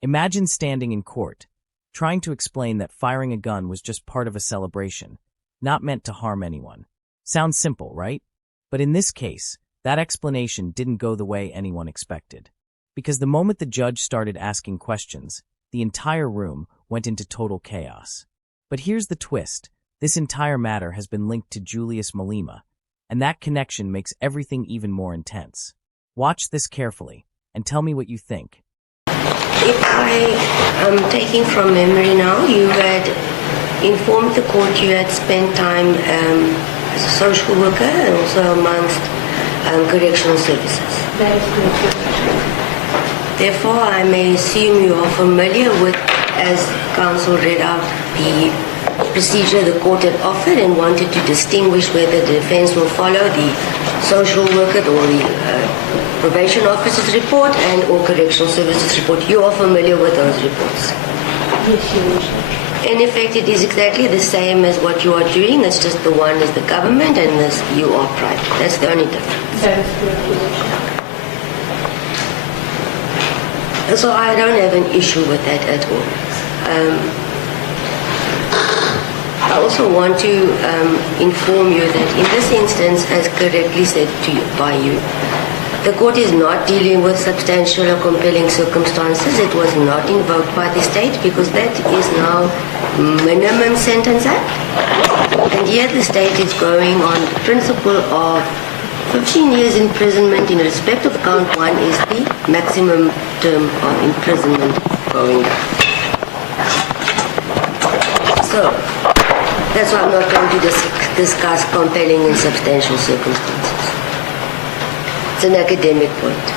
Imagine standing in court, trying to explain that firing a gun was just part of a celebration, not meant to harm anyone. Sounds simple, right? But in this case, that explanation didn't go the way anyone expected. Because the moment the judge started asking questions, the entire room went into total chaos. But here's the twist. This entire matter has been linked to Julius Malema, and that connection makes everything even more intense. Watch this carefully, and tell me what you think. If I am taking from memory now, you had informed the court you had spent time as a social worker and also amongst correctional services. That is correct. Therefore, I may assume you are familiar with, as counsel read out, the procedure the court had offered and wanted to distinguish whether the defense will follow the social worker or the probation officer's report and or correctional services report. You are familiar with those reports? Yes, Your Worship. In effect, it is exactly the same as what you are doing. It's just the one is the government and this you are private. That's the only difference. That is correct, Your Worship. So I don't have an issue with that at all. I also want to inform you that in this instance, as correctly said to you, by you, the court is not dealing with substantial or compelling circumstances. It was not invoked by the state because that is now minimum sentence act. And here the state is going on the principle of 15 years imprisonment in respect of count 1 is the maximum term of imprisonment going down. So, that's why I'm not going to discuss compelling and substantial circumstances. It's an academic point.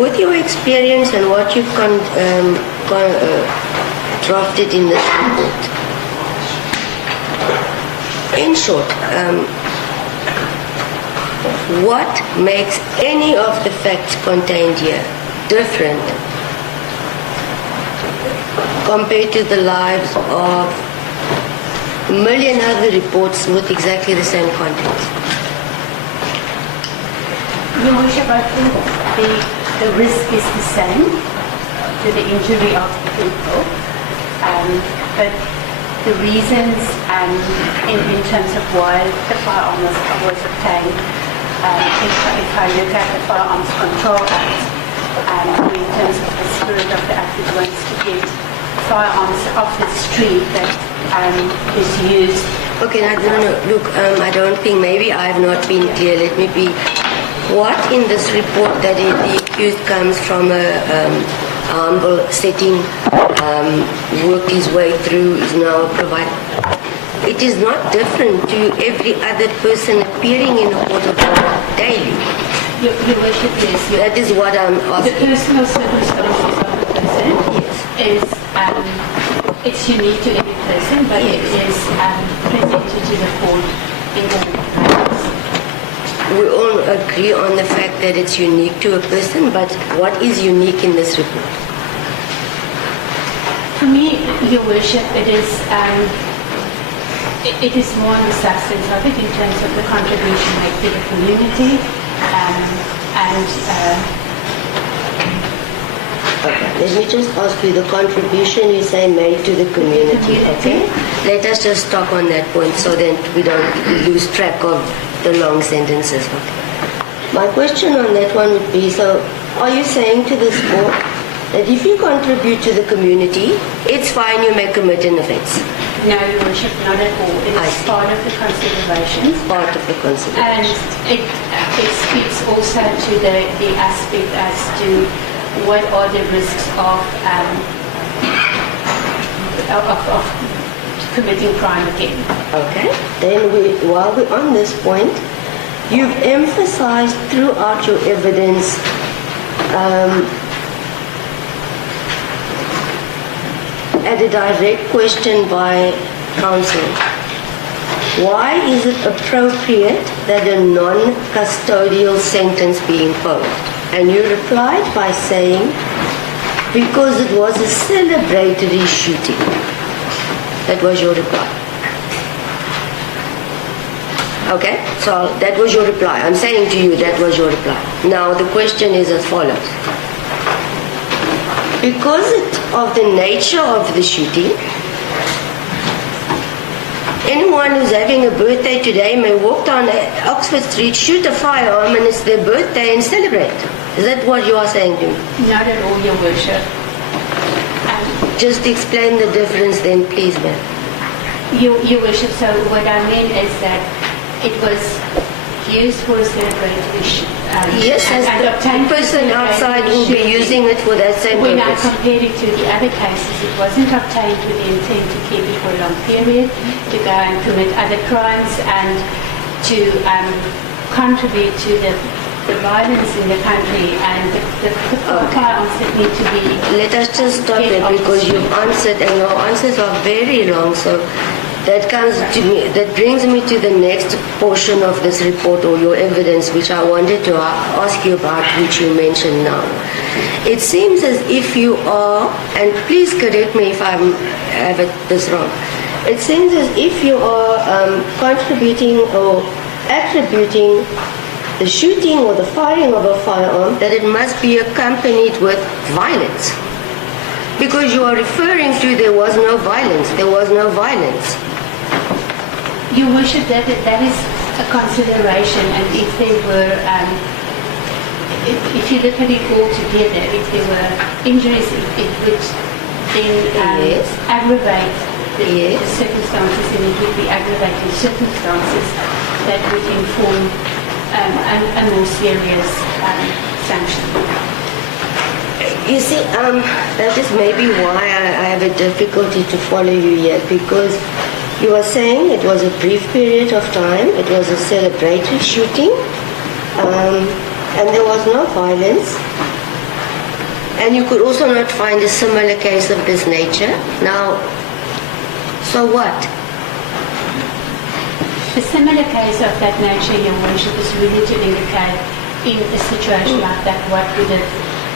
With your experience and what you've drafted in this report, in short, what makes any of the facts contained here different compared to the lives of a million other reports with exactly the same contents? Your Worship, I think the risk is the same to the injury of the people, but the reasons in terms of why the firearm was obtained, if I look at the Firearms Control Act, in terms of the spirit of the act, it wants to get firearms off the street that is used. Okay, no, look, I don't think, maybe I have not been clear. Let me be. What in this report that the accused comes from a humble setting, worked his way through, is now provided. It is not different to every other person appearing in a court of law daily. Your Worship, yes. That is what I'm asking. The personal circumstances of the person is, it's unique to every person, but it is presented to the court in all cases. We all agree on the fact that it's unique to a person, but what is unique in this report? For me, Your Worship, it is more on the substance of it in terms of the contribution made to the community Okay, let me just ask you, the contribution you say made to the community, okay? Let us just stop on that point so that we don't lose track of the long sentences. Okay. My question on that one would be, so are you saying to this court that if you contribute to the community, it's fine, you may commit an offense? No, Your Worship, not at all. It is part of the considerations. Part of the consideration. And it speaks also to the aspect as to what are the risks of committing crime again. Okay. Then while we're on this point, you've emphasized throughout your evidence at a direct question by counsel, why is it appropriate that a non-custodial sentence be imposed? And you replied by saying, because it was a celebratory shooting. That was your reply. Okay, so that was your reply. I'm saying to you that was your reply. Now the question is as follows. Because of the nature of the shooting, anyone who's having a birthday today may walk down Oxford Street, shoot a firearm, and it's their birthday and celebrate. Is that what you are saying to me? Not at all, Your Worship. Just explain the difference then, please, ma'am. Your Worship, so what I mean is that it was used for a celebratory yes, as the person outside will be using it for that same when purpose. I compared it to the other cases, it wasn't obtained with the intent to keep it for a long period, to go and commit other crimes, and to contribute to the violence in the country, and the firearms that need to be... Let us just stop there because you've answered, and your answers are very long, so that comes to me, that brings me to the next portion of this report or your evidence, which I wanted to ask you about, which you mentioned now. It seems as if you are, and please correct me if I have this wrong, it seems as if you are contributing or attributing the shooting or the firing of a firearm that it must be accompanied with violence. Because you are referring to there was no violence. There was no violence. Your Worship, that is a consideration, and if there were, if you look at it all together, if there were injuries, it would then aggravate the circumstances, and it would be aggravating circumstances that would inform a more serious sanction. You see, that is maybe why I have a difficulty to follow you here, because you are saying it was a brief period of time, it was a celebratory shooting, and there was no violence, and you could also not find a similar case of this nature. Now, so what? A similar case of that nature, Your Worship, is really to indicate in a situation like that what would have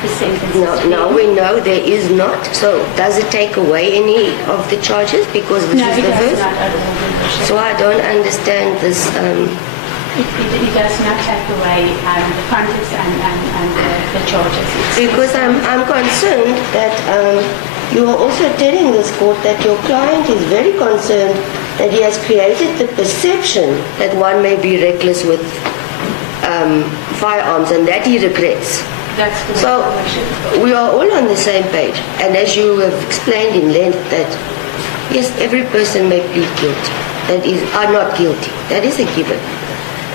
the sentence. No, we know there is not. So does it take away any of the charges because this is the first? No, it does not at all, Your Worship. So I don't understand this. It does not take away the context and the charges. Because I'm concerned that you are also telling this court that your client is very concerned that he has created the perception that one may be reckless with firearms and that he regrets. That's correct, so Your Worship. we are all on the same page. And as you have explained in length that, yes, every person may plead guilty. Are not guilty. That is a given.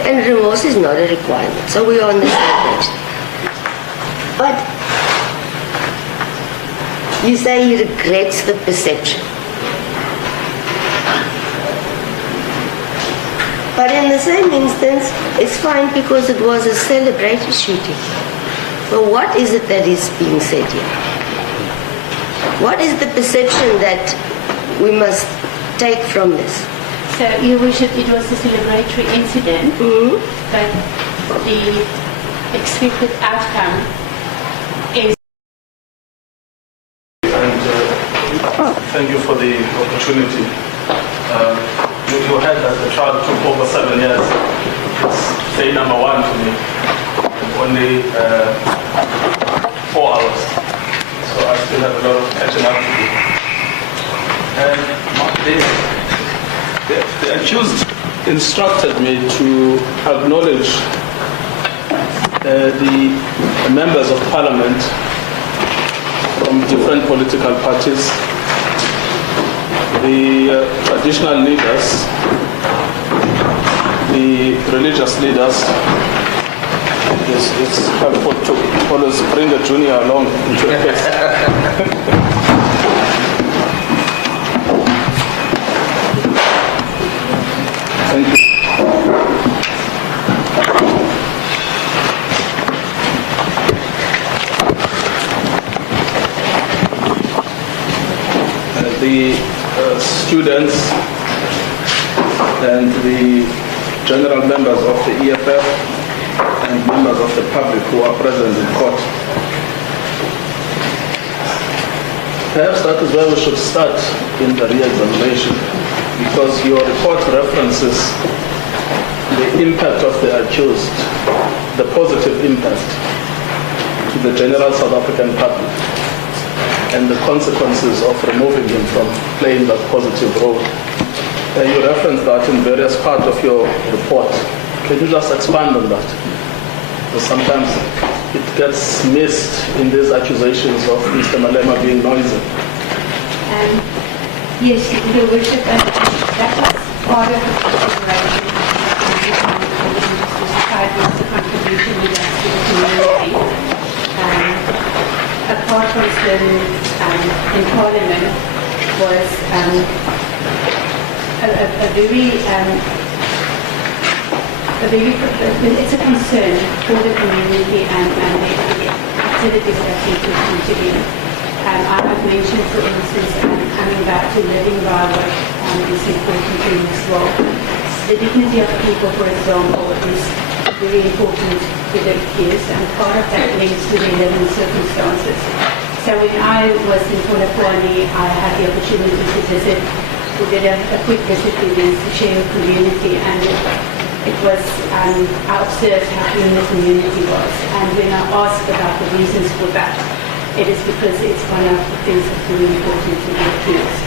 And remorse is not a requirement. So we are on the same page. But you say he regrets the perception. But in the same instance, it's fine because it was a celebratory shooting. But what is it that is being said here? What is the perception that we must take from this? So, Your Worship, it was a celebratory incident, but the expected outcome is... And thank you for the opportunity. You had that the trial took over 7 years. It's day number 1 to me. Only 4 hours. So I still have a lot of catching up to do. And the accused instructed me to acknowledge the members of parliament from different political parties, the traditional leaders, the religious leaders. It's helpful to always bring a junior along into the case. Thank you. The students and the general members of the EFF and members of the public who are present in court. Perhaps that is where we should start in the re-examination, because your report references impact of the accused, the positive impact to the general South African public, and the consequences of removing him from playing that positive role. You referenced that in various parts of your report. Can you just expand on that? Because sometimes it gets missed in these accusations of Mr. Malema being noisy. Yes, Your Worship, that was part of the consideration was the contribution we left to the community. Apart from serving in Parliament was it's a concern for the community and the activities that people contribute. I have mentioned, for instance, coming back to living by what is important to you as well. The dignity of people, for example, is very important to the accused, and part of that links to the living circumstances. So when I was in Polokwane, I had the opportunity to visit. We did a quick visit with the Share community, and it was, I observed how clean the community was. And when I asked about the reasons for that, it is because it's one of the things that's really important to the accused.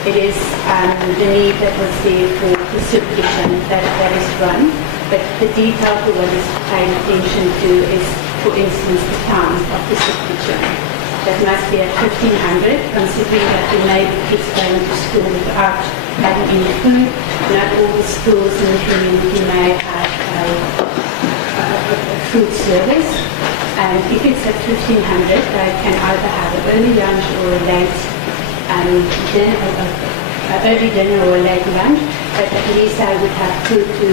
It is the need that was there for the soup kitchen that is run, but the detail to what is paying attention to is, for instance, the time of the soup kitchen. That must be at 1500, considering that there may be kids going to school without having any food. Not all the schools in the community may have a food service. And if it's at 1500, they can either have an early lunch or a late dinner, early dinner or a late lunch, but at least I would have food to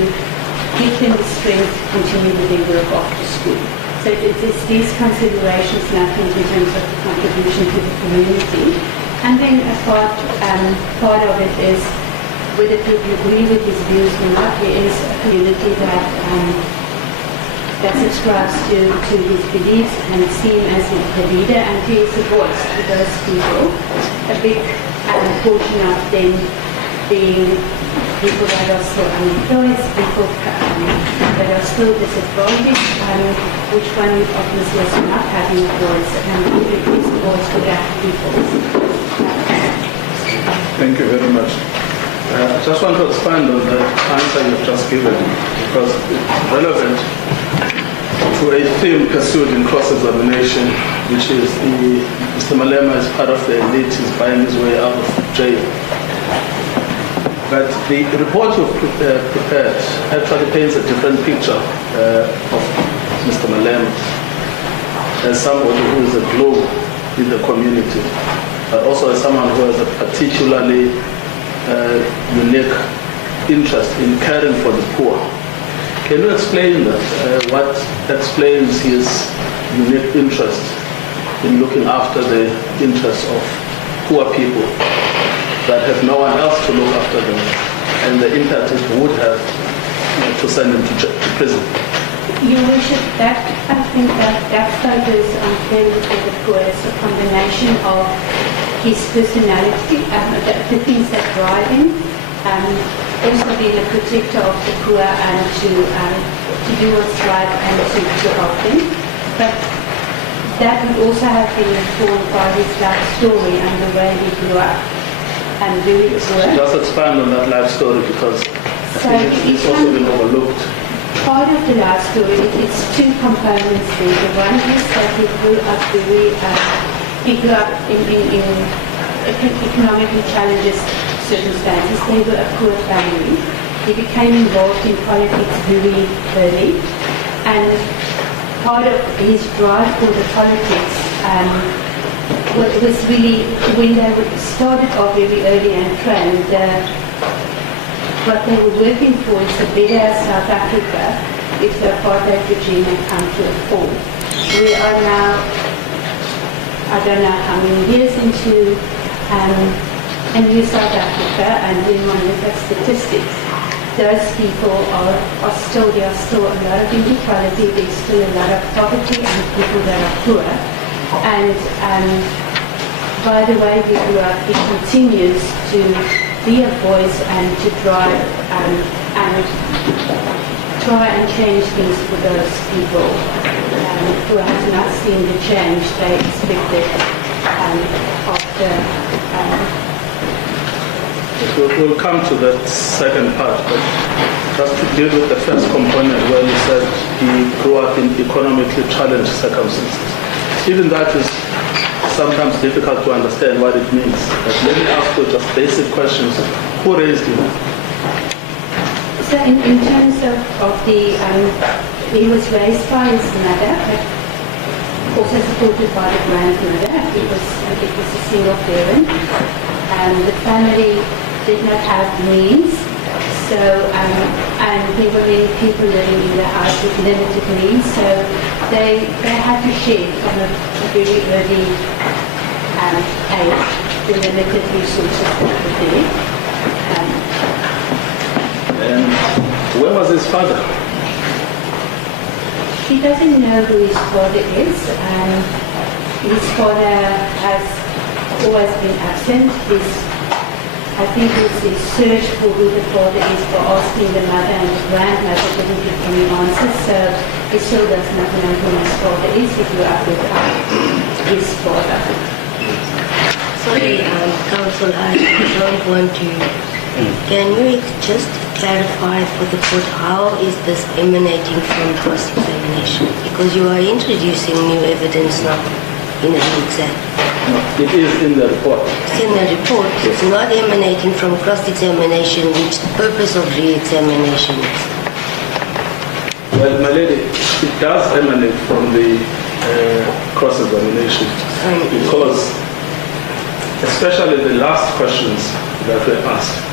give them the strength to continue their work after school. So it's these considerations, and I think in terms of the contribution to the community. And then a part of it is whether people agree with his views or not. There is a community that subscribes to his beliefs and see him as the leader, and he is a voice to those people. A big portion of them being people that are still unemployed, people that are still disadvantaged, which one of us is not having a voice, and it is a voice for that people. Thank you very much. I just want to expand on the answer you've just given, because it's relevant to a theme pursued in cross-examination, which is Mr. Malema is part of the elite, he's buying his way out of jail. But the report you've prepared actually paints a different picture of Mr. Malema as somebody who is a glow in the community, but also as someone who has a particularly unique interest in caring for the poor. Can you explain that? What explains his unique interest in looking after the interests of poor people that have no one else to look after them, and the impact it would have to send them to prison? Your Worship, I think that focus on caring for the poor is a combination of his personality, the things that drive him, also being a protector of the poor and to do what's right and to help them. But that would also have been informed by his life story and the way he grew up and very poor. Just expand on that life story, because I think it's also been overlooked. Part of the life story, it's two components there. The one is that he grew up in economically challenged circumstances. They were a poor family. He became involved in politics very early, and part of his drive for the politics was really when they started off very early and trained. What they were working for is a better South Africa if the apartheid regime had come to a fall. We are now, I don't know how many years into a new South Africa, and when one looks at statistics, those people there are still a lot of inequality, there's still a lot of poverty and people that are poor. And by the way we grew up, it continues to be a voice and to drive and try and change things for those people who have not seen the change they expected after. We'll come to that second part, but just to deal with the first component where you said he grew up in economically challenged circumstances. Even that is sometimes difficult to understand what it means. But let me ask you just basic questions. Who raised him? So in terms of the, he was raised by his mother, but also supported by the grandmother. It was a single parent. The family did not have means, so and there were many people living in the house with limited means, so they had to share from a very early age the limited resources that were there. And where was his father? He doesn't know who his father is. His father has always been absent. I think his search for who the father is for asking the mother and the grandmother didn't give any answers, so he still does not know who his father is. He grew up without his father. Sorry, Counsel, I don't want to. Can you just clarify for the court how is this emanating from cross-examination? Because you are introducing new evidence now in the exam. No, it is in the report. It's in the report. It's not emanating from cross-examination, which the purpose of re-examination is. Well, my lady, it does emanate from the cross-examination because especially the last questions that were asked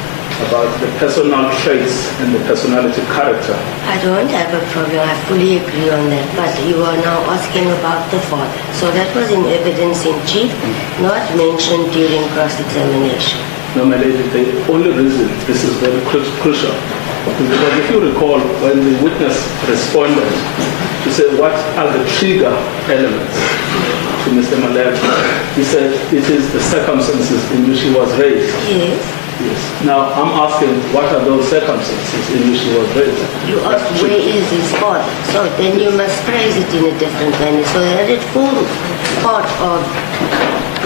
about the personal traits and the personality character. I don't have a problem. I fully agree on that. But you are now asking about the father. So that was in evidence in chief, not mentioned during cross-examination. No, my lady, the only reason this is very crucial is because if you recall when the witness responded to say what are the trigger elements to Mr. Malema, he said it is the circumstances in which he was raised. Yes. Yes. Now, I'm asking, what are those circumstances in which he was raised? You asked where is his father, so then you must phrase it in a different manner so that it forms part of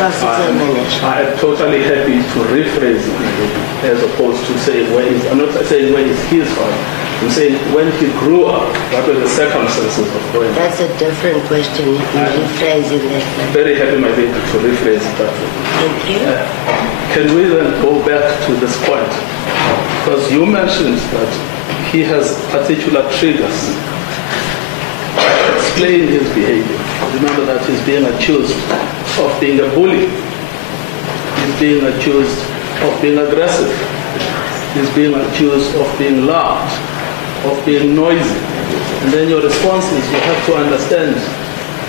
cross-examination. I am totally happy to rephrase it as opposed to saying where is, I'm not saying where is his father. I'm saying when he grew up, what were the circumstances of growing up? That's a different question if you rephrase it that way. Very happy, my lady, to rephrase it that way. Thank you. Can we then go back to this point? Because you mentioned that he has particular triggers. Explain his behavior. Remember that he's being accused of being a bully. He's being accused of being aggressive. He's being accused of being loud, of being noisy. And then your response is you have to understand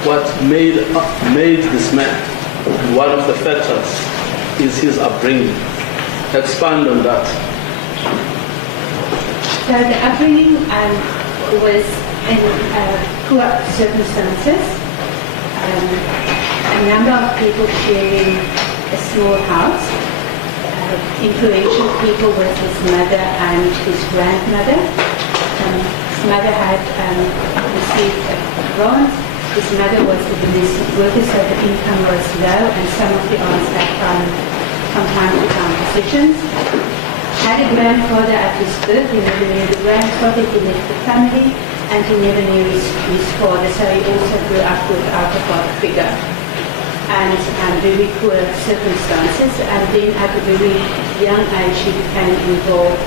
what made this man. And one of the factors is his upbringing. Expand on that. So the upbringing was in poor circumstances. A number of people sharing a small house. Influential people with his mother and his grandmother. His mother had received a grant. His mother was a domestic worker, so the income was low, and some of the aunts had from time to time positions. Had a grandfather at his birth. He never knew the grandfather. He left the family, and he never knew his father, so he also grew up without a father figure. And very poor circumstances, and then at a very young age he became involved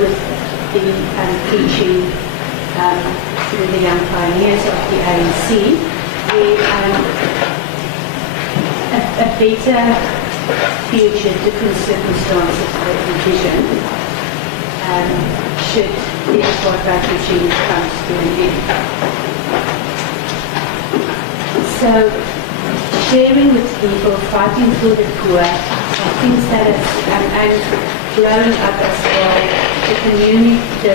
with the preaching through the young pioneers of the ANC, where a better future, different circumstances were envisioned should the apartheid regime come to an end. So, sharing with people, fighting for the poor, things that and growing up as well, the community, the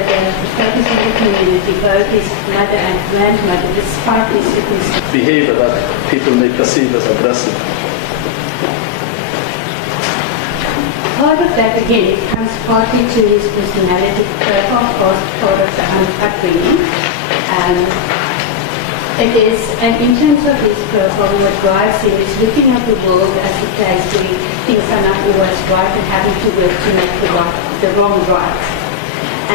focus of the community, both his mother and grandmother, despite these circumstances. Behavior that people may perceive as aggressive. part of that, again, it comes partly to his personality profile, part of the upbringing. It is, and in terms of his profile, what drives him is looking at the world as a place where things are not always right and having to work to make the wrong right.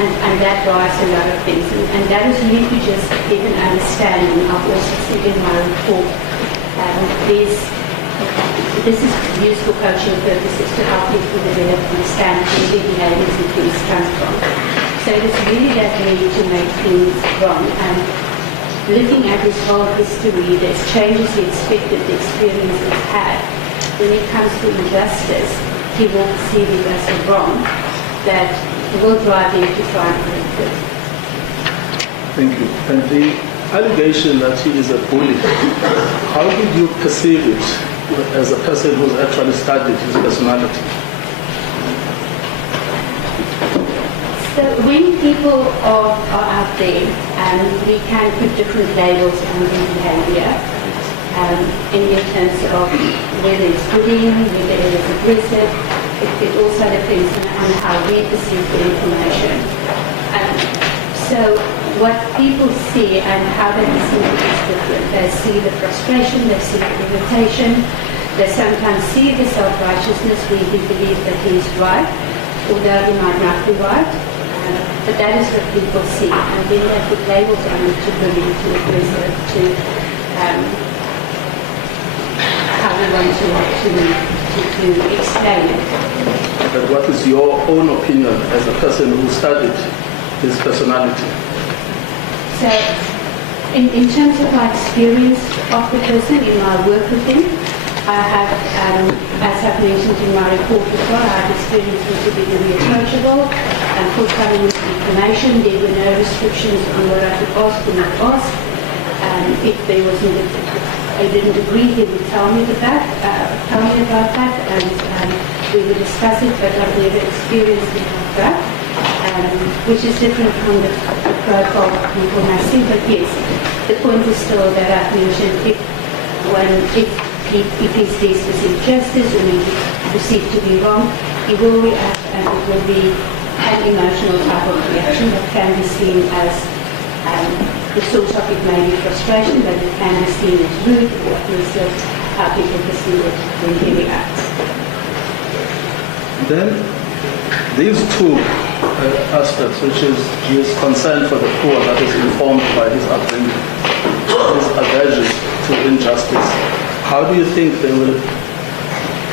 And that drives a lot of things. And that is really to just get an understanding. I've also said in my report, this is used for coaching purposes to help people develop understand where their behaviors and things come from. So it is really that need to make things wrong. And looking at his whole history, the changes he expected, the experience he's had, when it comes to injustice, he will see it as a wrong that will drive him to try and correct it. Thank you. And the allegation that he is a bully, how did you perceive it as a person who's actually studied his personality? So when people are out there, we can put different labels on their behavior in terms of whether it's bullying, whether it is aggressive. It also depends on how we perceive the information. So what people see and how they perceive it is different. They see the frustration, they see the irritation, they sometimes see the self-righteousness where they believe that he is right, although he might not be right. But that is what people see, and then they put labels on it to bully, to aggressive, to how we want to explain it. But what is your own opinion as a person who studied his personality? So, in terms of my experience of the person in my work with him, I have, as I've mentioned in my report before, I have experienced him to be very approachable and forthcoming with information. There were no restrictions on what I could ask or not ask. If there was I didn't agree, he would tell me about that, and we would discuss it, but I've never experienced it like that, which is different from the profile people I see. But yes, the point is still that I've mentioned if he's there to seek justice or he's perceived to be wrong, he will react, and it will be an emotional type of reaction that can be seen as the source of it may be frustration, but it can be seen as rude or aggressive, how people perceive it when he reacts. Then, these two aspects, which is his concern for the poor that is informed by his upbringing, his aversion to injustice, how do you think they will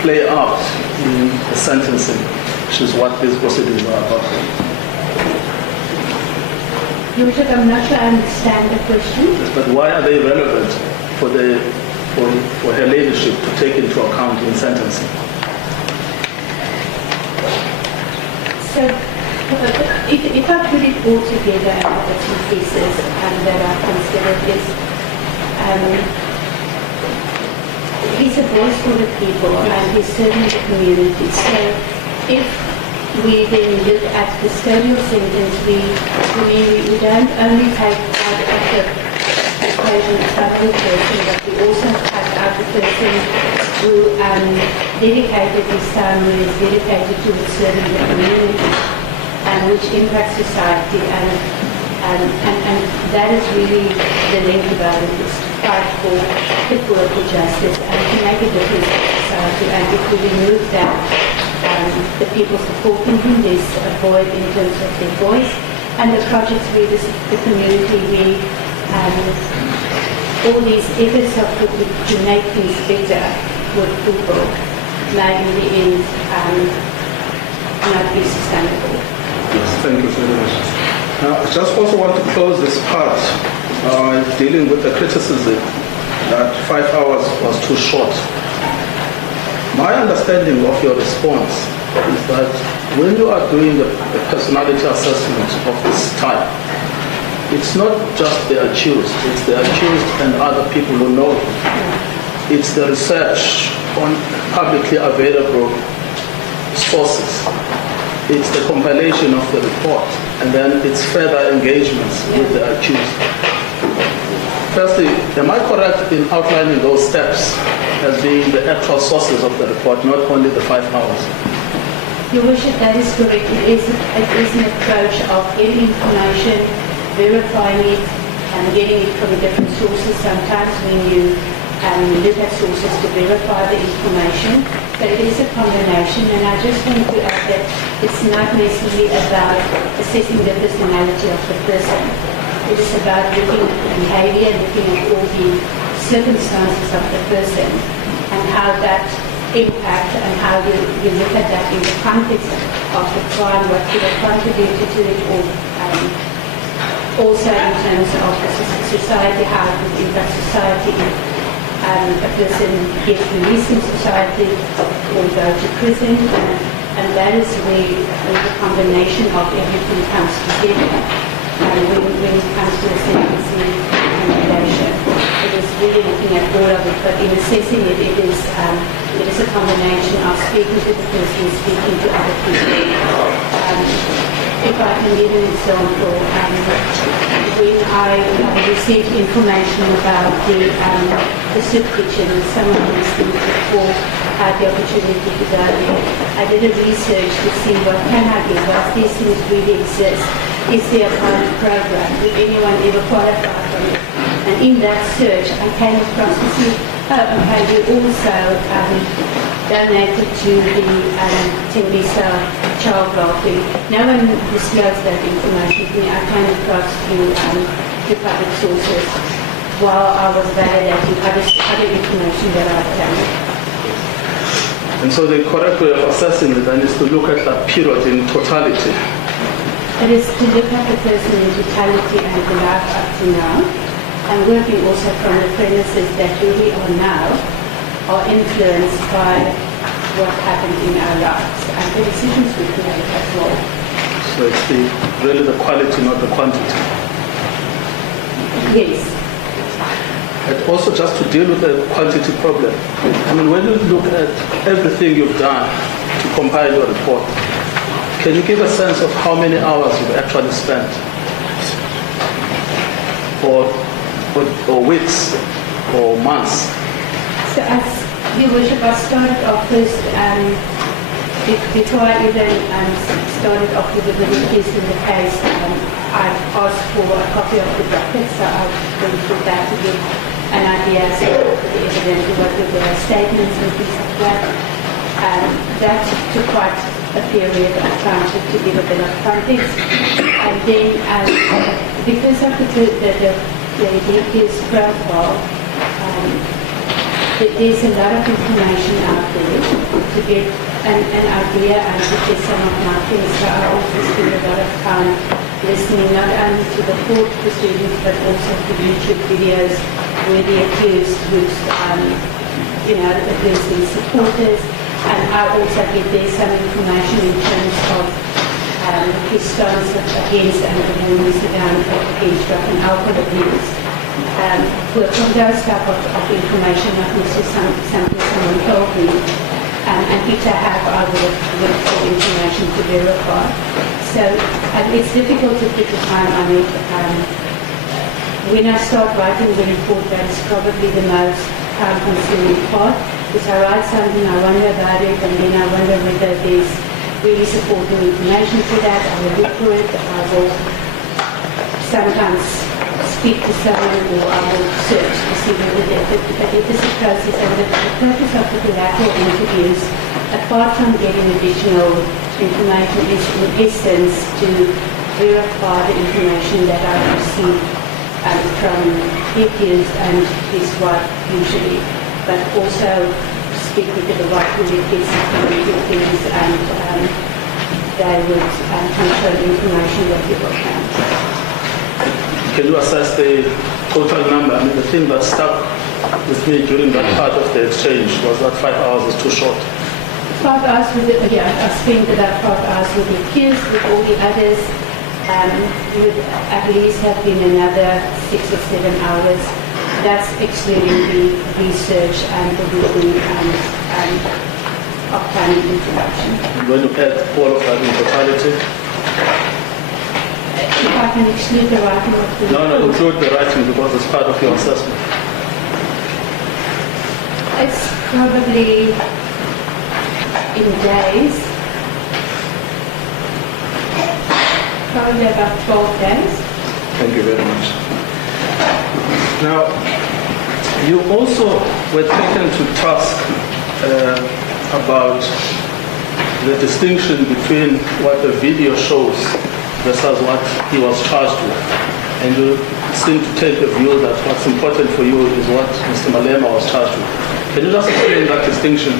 play out in the sentencing, which is what these proceedings are about? I'm not sure I understand the question. Yes, but why are they relevant for her ladyship to take into account in sentencing? So, if I put it all together and the two pieces that I consider is, he's a voice for the people and he's serving the community. So, if we then look at the custodial sentence, we don't only take out of the equation a suffering person, but we also take out the person who dedicated his time, who is dedicated to serving the community, which impacts society, and that is really the link about it, is to fight for the poor, for justice, and to make a difference in society. And if we remove that, the people supporting him, there's a void in terms of their voice, and the projects where the community, all these efforts to make things better with people may in the end not be sustainable. Yes, thank you very much. Now, I just also want to close this part dealing with the criticism that 5 hours was too short. My understanding of your response is that when you are doing a personality assessment of this type, it's not just the accused, it's the accused and other people who know him. It's the research on publicly available sources. It's the compilation of the report, and then it's further engagements with the accused. Firstly, am I correct in outlining those steps as being the actual sources of the report, not only the 5 hours? Your Worship, that is correct. It is an approach of getting information, verifying it, and getting it from different sources. Sometimes when you look at sources to verify the information, but it is a combination. And I just want to add that it's not necessarily about assessing the personality of the person. It is about looking at the behavior, looking at all the circumstances of the person, and how that impact and how you look at that in the context of the crime, what could have contributed to it, or also in terms of the society, how it would impact society if a person gets released in society or go to prison, and that is where the combination of everything comes together. When it comes to the sentencing recommendation, it is really looking at all of it, but in assessing it, it is a combination of speaking to the person, speaking to other people. If I can give an example, when I received information about the soup kitchen and some of these things before I had the opportunity to go there, I did a research to see what can I do, what these things really exist. Is there a kind of program? Did anyone ever qualify for it? And in that search, I came across to see, okay, you also donated to the Tembeka child welfare. No one disclosed that information to me. I came across to public sources while I was validating other information that I obtained. And so the correct way of assessing it then is to look at that period in totality. It is to look at the person in totality and the life up to now, and working also from the premises that who we are now are influenced by what happened in our lives and the decisions we make as well. So it's really the quality, not the quantity. Yes. And also just to deal with the quantity problem. I mean, when you look at everything you've done to compile your report, can you give a sense of how many hours you've actually spent? Or weeks or months? So as Your Worship, I started off first, before I even started off with the case in the case, I asked for a copy of the docket, so I went through that to get an idea of the evidence, what were the statements and things like that. That took quite a period of time to give a bit of context. And then because of the DP's profile, there's a lot of information out there to get an idea and to get some of my things. So I also spend a lot of time listening not only to the court proceedings but also to YouTube videos where the accused who's the person's supporters. And I also get there some information in terms of his stance against and against drug and alcohol abuse. From those type of information, not necessarily something someone told me, and which I have other information to verify. So it's difficult to put the time on it. When I start writing the report, that's probably the most time-consuming part. Because I write something, I wonder about it, and then I wonder whether there's really supporting information for that. I will look for it. I will sometimes speak to someone, or I will search to see whether it is a process. And the purpose of the collateral interviews, apart from getting additional information, is in essence to verify the information that I receive from the accused and his wife usually, but also speak with the right relatives and things, and they would control information that people can. Can you assess the total number? I mean, the thing that stuck with me during that part of the exchange was that 5 hours is too short. 5 hours with I spent about 5 hours with the accused, with all the others. Would at least have been another 6 or 7 hours. That's excluding the research and the reading and obtaining information. When you add all of that in totality? If I can exclude the writing of the report. No, include the writing because it's part of your assessment. It's probably in days. probably about 12 days. Thank you very much. Now, you also were taken to task about the distinction between what the video shows versus what he was charged with. And you seem to take the view that what's important for you is what Mr. Malema was charged with. Can you just explain that distinction?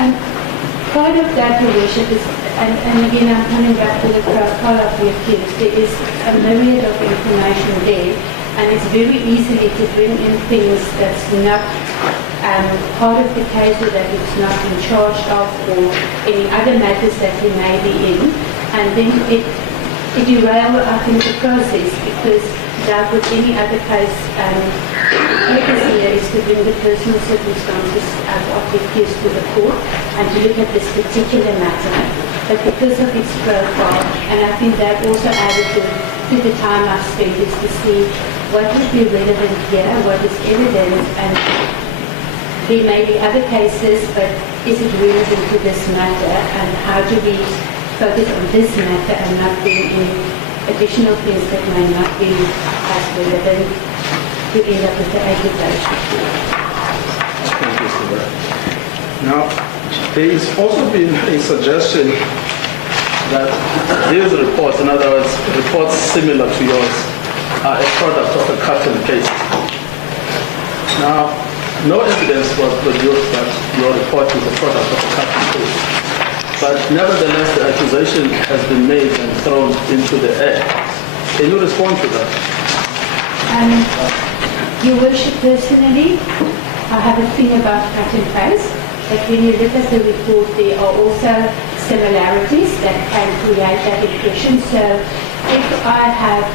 And part of that, Your Worship, is, and again I'm coming back to the profile of the accused, there is a myriad of information there, and it's very easily to bring in things that's not part of the case or that it's not in charge of, or any other matters that he may be in, and then it derails, I think, the process, because like with any other case, the purpose here is to bring the personal circumstances of the accused to the court and to look at this particular matter. But because of its profile, and I think that also added to the time I've spent, is to see what would be relevant here, what is evident, and there may be other cases, but is it relevant to this matter, and how do we focus on this matter and not bring in additional things that may not be as relevant to end up with the aggregation. Thank you, Sylvia. Now, there has also been a suggestion that these reports, in other words, reports similar to yours, are a product of a cut and paste. Now, no evidence was produced that your report is a product of a cut and paste. But nevertheless, the accusation has been made and thrown into the air. Can you respond to that? Your Worship, personally, I have a thing about cut and paste, but when you look at the report, there are also similarities that can create that impression. So if I have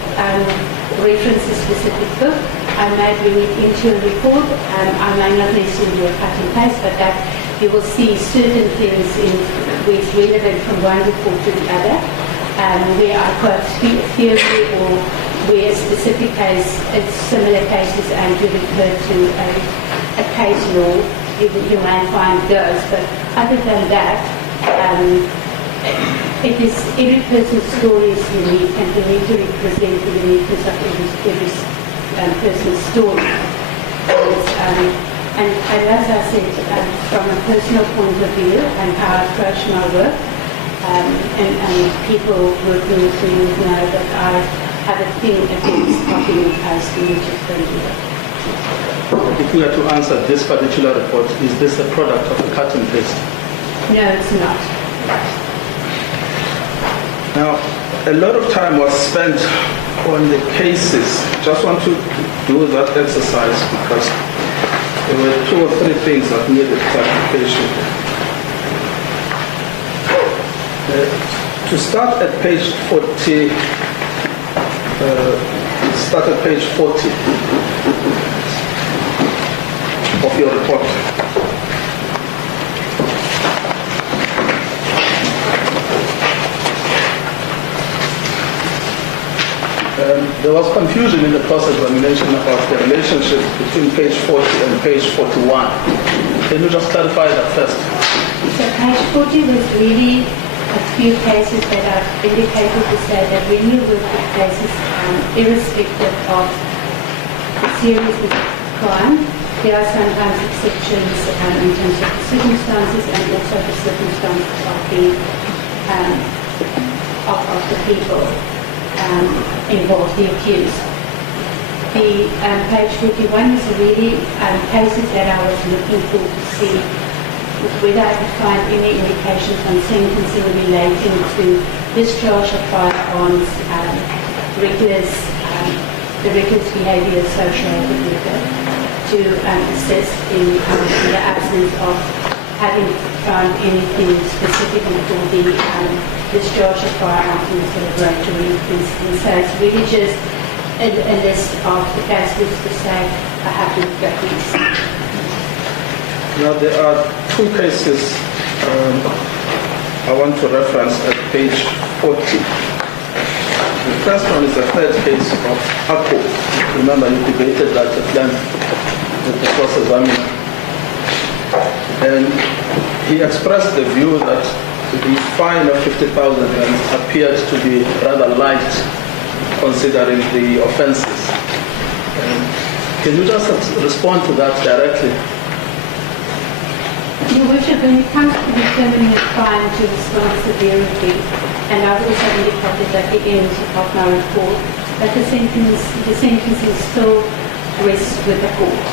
referenced a specific book, I may bring it into a report. I may not necessarily do a cut and paste, but that you will see certain things in where it's relevant from one report to the other, where I quote theory or where a specific case, it's similar cases, and you refer to a case law, you may find those. But other than that, it is every person's story is unique, and we need to represent the uniqueness of every person's story. And as I said, from a personal point of view and how I approach my work, and people working with me know that I have a thing against copying and pasting, which is very good. If we were to answer this particular report, is this a product of a cut and paste? No, it's not. Now, a lot of time was spent on the cases. Just want to do that exercise because there were 2 or 3 things that needed clarification. To start at page 40, of your report. There was confusion in the cross-examination about the relationship between page 40 and page 41. Can you just clarify that first? So page 40 was really a few cases that I've indicated to say that when you work with cases, irrespective of the seriousness of the crime, there are sometimes exceptions in terms of the circumstances and also the circumstances of the people involved, the accused. The page 41 is really cases that I was looking for to see whether I could find any indications on sentencing relating to discharge of firearms, the reckless behaviour associated with it, to assess in the absence of having found anything specifically for the discharge of firearms in the celebratory instance. So it's really just a list of the cases to say I have looked at these. Now there are 2 cases I want to reference at page 40. The first one is the third case of Akko. Remember, you debated that at length with the cross-examiner. And he expressed the view that the fine of 50,000 appeared to be rather light considering the offences. Can you just respond to that directly? Your Worship, when it comes to determining a crime to respond severity, and I've also indicated at the end of my report that the sentencing still rests with the court,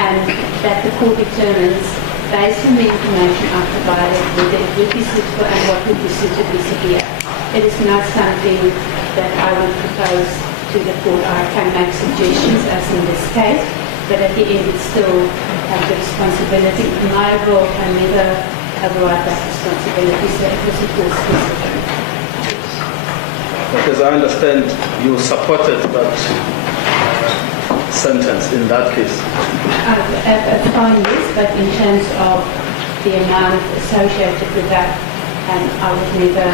and that the court determines, based on the information I've provided, whether it would be suitable and what would be suitably severe. It is not something that I would propose to the court. I can make suggestions, as in this case, but at the end it's still the responsibility. My role can never override that responsibility, so it was a court's decision. Because I understand you supported that sentence in that case. Fine, yes, but in terms of the amount associated with that, I would never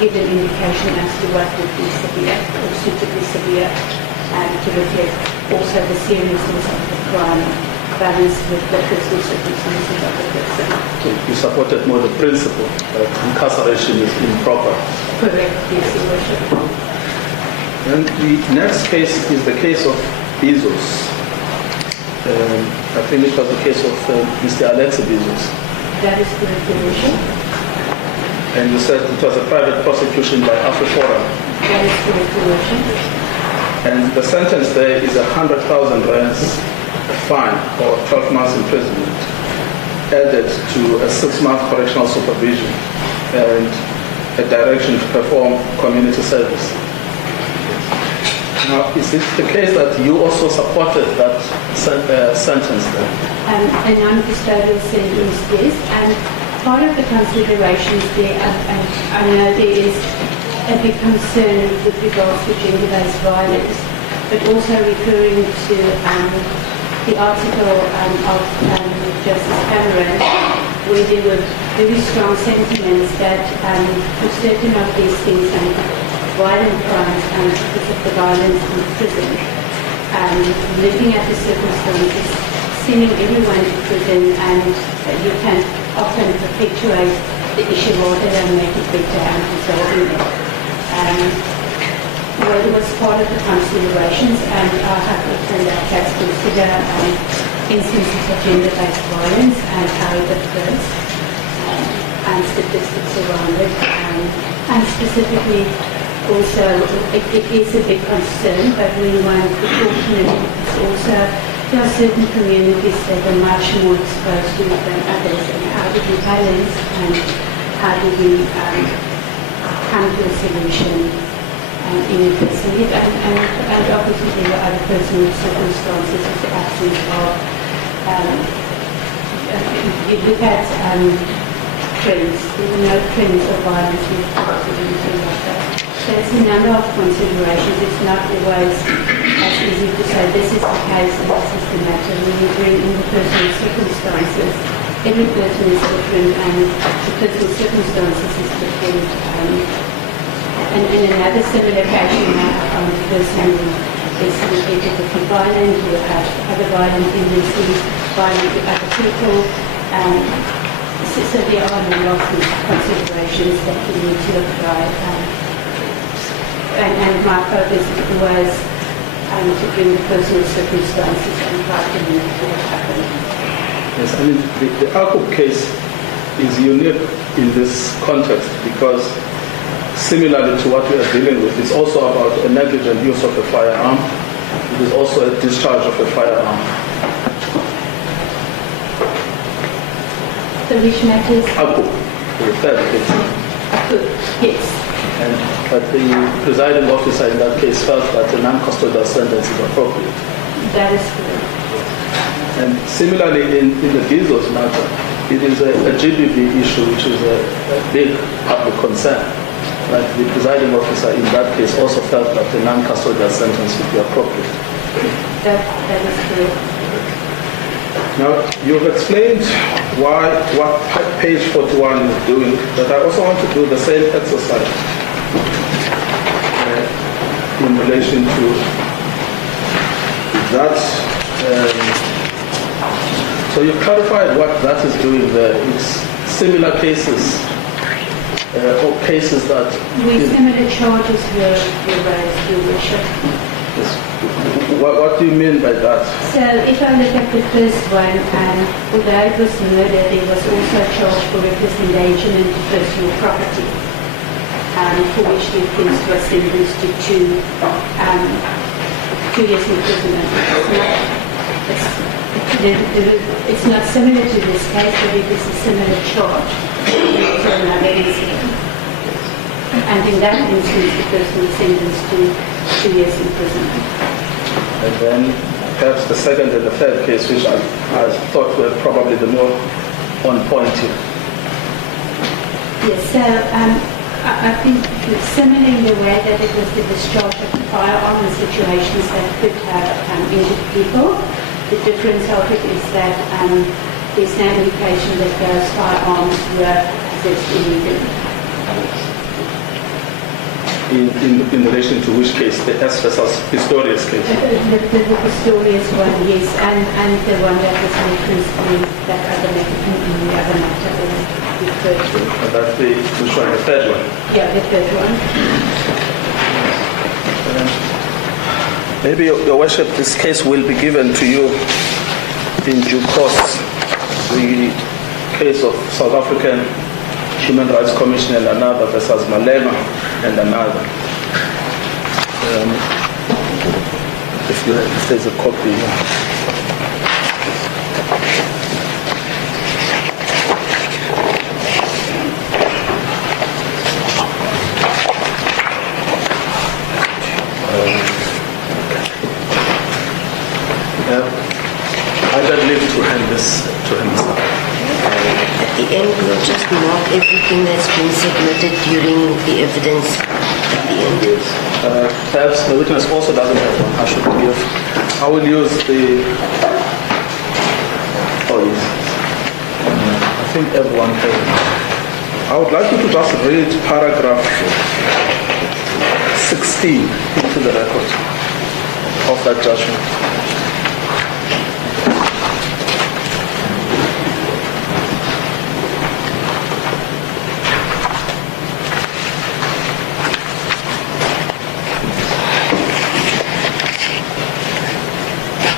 give an indication as to what would be severe or suitably severe, to reflect also the seriousness of the crime balanced with the personal circumstances of the person. So you supported more the principle that incarceration is improper. Correct, yes, Your Worship. And the next case is the case of Bezos. I think it was the case of Mr. Alex Bezos. That is correct, Your Worship. And you said it was a private prosecution by AfriForum. That is correct, Your Worship. And the sentence there is 100,000 rands fine or 12 months imprisonment, added to a 6-month correctional supervision and a direction to perform community service. Now, is it the case that you also supported that sentence there? A non-custodial sentence, yes. And part of the considerations there, I know there is a big concern with regards to gender-based violence, but also referring to the article of Justice Cameron, where there were very strong sentiments that for certain of these things and violent crimes because of the violence in prison, looking at the circumstances, sending everyone to prison, and you can often perpetuate the issue rather than make it better and resolving it. Well, it was part of the considerations, and I have written that case consider instances of gender-based violence and how it occurs, and statistics around it, and specifically also it is a big concern, but we want proportionally it's also there are certain communities that are much more exposed to it than others, and how do we balance and how do we come to a solution in addressing it, and obviously there are other personal circumstances of the absence of, you look at trends, there are no trends of violence with anything like that. There's a number of considerations. It's not always as easy to say this is the case and this is the matter. When you bring in the personal circumstances, every person is different and the personal circumstances is different. And in another similar case, you have a person who is repeatedly violent, who have other violent tendencies, violent with other people. So there are a lot of considerations that we need to apply. And my focus was to bring the personal circumstances and try to make what happened. Yes, I mean, the Alcohol case is unique in this context because similarly to what we are dealing with, it's also about a negligent use of a firearm. It is also a discharge of a firearm. So which matters? Alcohol, the third case. Yes. But the presiding officer in that case felt that a non-custodial sentence is appropriate. That is correct. And similarly in the Bezos matter, it is a GBV issue which is a big public concern. But the presiding officer in that case also felt that a non-custodial sentence would be appropriate. That is correct. Now, you've explained what page 41 is doing, but I also want to do the same exercise in relation to that. So you clarified what that is doing there. It's similar cases or cases that... Where similar charges were raised, Your Worship. Yes. What do you mean by that? So if I look at the first one, although it was murder, there was also a charge for reckless endangerment to personal property, for which the accused was sentenced to 2 years imprisonment. It's not similar to this case, but it is a similar charge for another incident. And in that instance, the person was sentenced to 2 years imprisonment. And then perhaps the second and the third case, which I thought were probably the more on point here. Yes, so I think it's similar in the way that it was the discharge of the firearm in situations that could have injured people. The difference of it is that there's no indication that those firearms were possessed illegally. In relation to which case? The S versus Pistorius case? The Pistorius one, yes, and the one that was referenced in that other matter referred to. And that's which one? The third one? Yeah, the third one. Maybe, Your Worship, this case will be given to you in due course. The case of South African Human Rights Commission and another versus Malema and another. If there's a copy. I don't leave to hand this to him. At the end, we'll just mark everything that's been submitted during the evidence at the end. Perhaps the witness also doesn't have one. I should give. I will use the... Oh, yes. I think everyone has it. I would like you to just read paragraph 16 into the record of that judgment.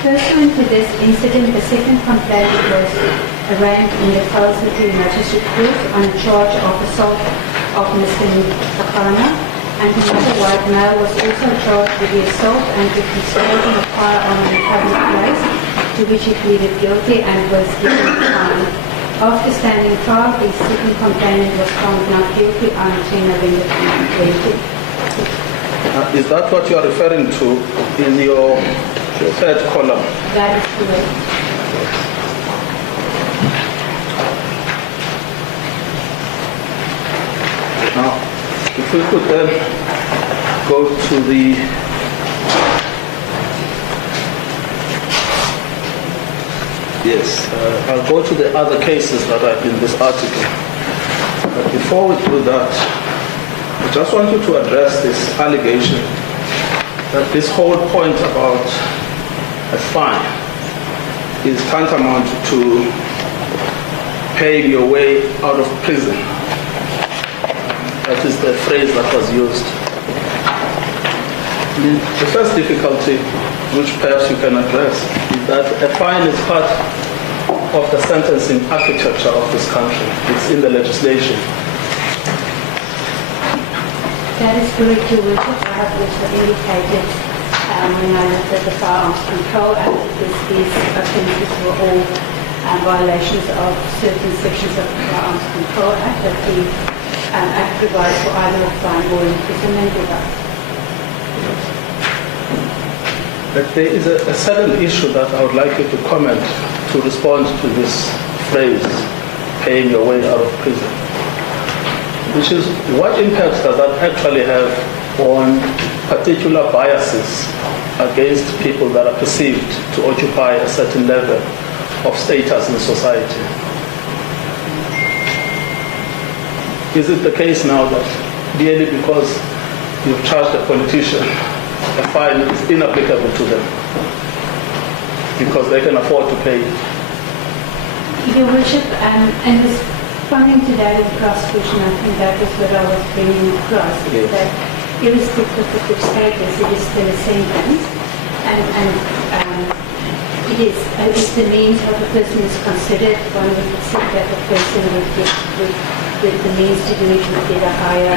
Pursuant to this incident, the second complaint was arraigned in the Falsity Magistrate Court on a charge of assault of Mr. Akana, and another white male was also charged with the assault and with discharging a firearm in a public place, to which he pleaded guilty and was given a fine. After standing trial, the second complainant was found not guilty on 10 November 2020. Is that what you are referring to in your third column? That is correct. Now, if we could then go to the I'll go to the other cases that are in this article. But before we do that, I just want you to address this allegation that this whole point about a fine is tantamount to paying your way out of prison. That is the phrase that was used. The first difficulty, which perhaps you can address, is that a fine is part of the sentencing architecture of this country. It's in the legislation. That is correct, Your Worship. I have also indicated when I looked at the Firearms Control Act that these offences were all violations of certain sections of the Firearms Control Act, that the Act provides for either a fine or imprisonment with us. But there is a second issue that I would like you to comment to respond to this phrase, paying your way out of prison, which is what impact does that actually have on particular biases against people that are perceived to occupy a certain level of status in society? Is it the case now that merely because you've charged a politician, a fine is inapplicable to them because they can afford to pay? Your Worship, and this Responding to that last question, I think that is what I was bringing across, is that irrespective of the status, it is still a sentence, and it is, if the means of the person is considered, one would accept that the person would get, with the means to do it, would get a higher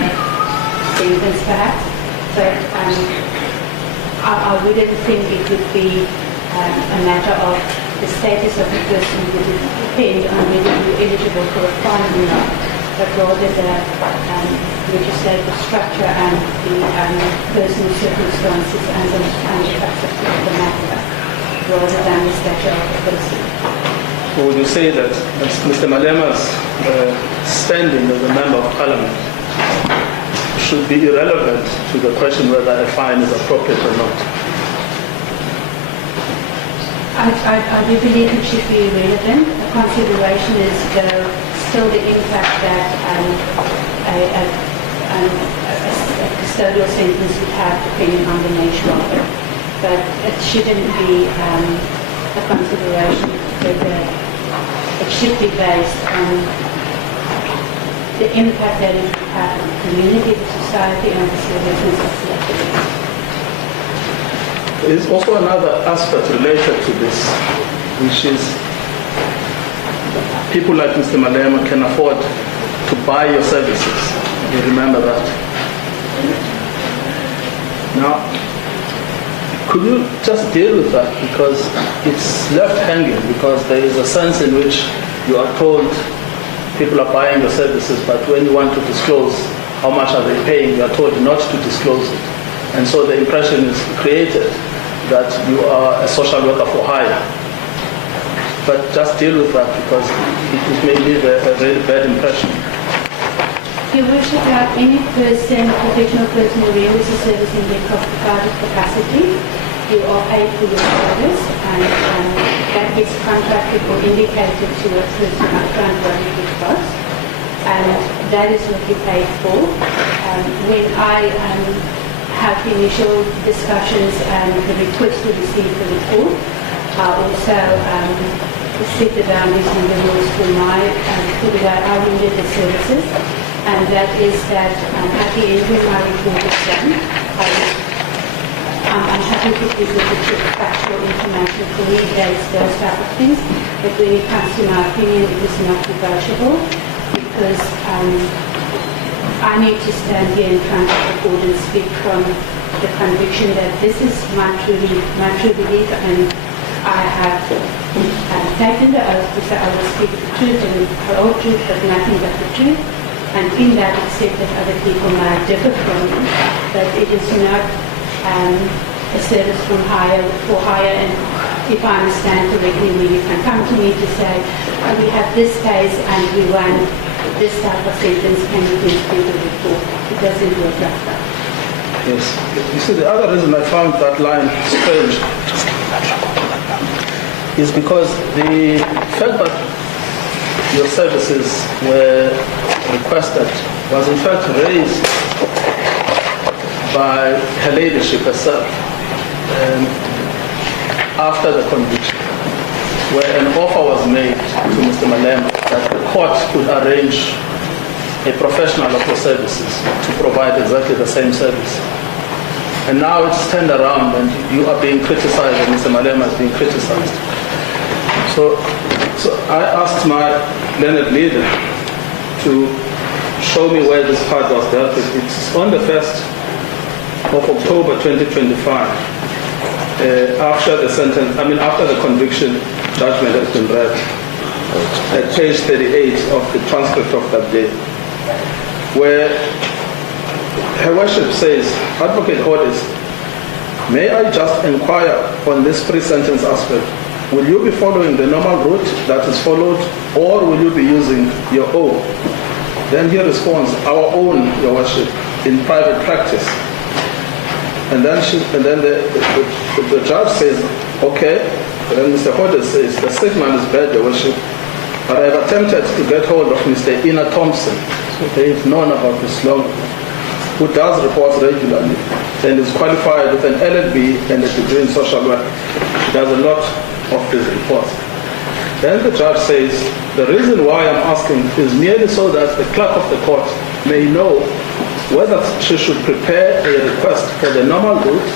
sentence perhaps, but I wouldn't think it would be a matter of the status of the person would depend on whether you're eligible for a fine or not, but rather the legislative structure and the personal circumstances and the facts of the matter, rather than the stature of the person. So would you say that Mr. Malema's standing as a member of parliament should be irrelevant to the question whether a fine is appropriate or not? I do believe it should be relevant. The consideration is still the impact that a custodial sentence would have depending on the nature of it. But it shouldn't be a consideration whether it should be based on the impact that it would have on the community, the society, and the seriousness of the activity. There is also another aspect related to this, which is people like Mr. Malema can afford to buy your services. You remember that. Now, could you just deal with that? Because it's left hanging, because there is a sense in which you are told people are buying your services, but when you want to disclose how much are they paying, you are told not to disclose it. And so the impression is created that you are a social worker for hire. But just deal with that, because it may leave a very bad impression. Your Worship, like any person, professional person who renders a service in their private capacity, you are paid for your service, and that gets contracted or indicated to a person upfront what it would cost, and that is what you pay for. When I have initial discussions and the request to receive the report, I also set the boundaries and the rules for the way I render the services, and that is that at the end when my report is done, I'm happy to present the factual information, colleague dates, those type of things, but when it comes to my opinion, it is not negotiable, because I need to stand here in front of the court and speak from the conviction that this is my true belief, and I have taken the oath to say I will speak the truth and the whole truth, but nothing but the truth, and in that accept that other people might differ from me, but it is not a service for hire, and if I understand correctly, when you can come to me to say, oh, we have this case and we want this type of sentence, can you please do the report? It doesn't work like that. Yes. You see, the other reason I found that line strange is because the fact that your services were requested was in fact raised by her ladyship herself after the conviction, where an offer was made to Mr. Malema that the court could arrange a professional of your services to provide exactly the same service. And now it's turned around and you are being criticized, and Mr. Malema is being criticized. So I asked my learned leader to show me where this part was dealt with. It's on the 1st of October 2025. After the conviction judgment has been read, at page 38 of the transcript of that day, where Her Worship says, Advocate Hodis, may I just inquire on this pre-sentence aspect? Will you be following the normal route that is followed, or will you be using your own? Then he responds, our own, Your Worship, in private practice. And then the judge says, okay. And then Mr. Hodges says, the sick man is bad, Your Worship, but I have attempted to get hold of Mr. Ina Thompson, so they've known about this long, who does reports regularly and is qualified with an LLB and a degree in social work. She does a lot of these reports. Then the judge says, the reason why I'm asking is merely so that the clerk of the court may know whether she should prepare a request for the normal route,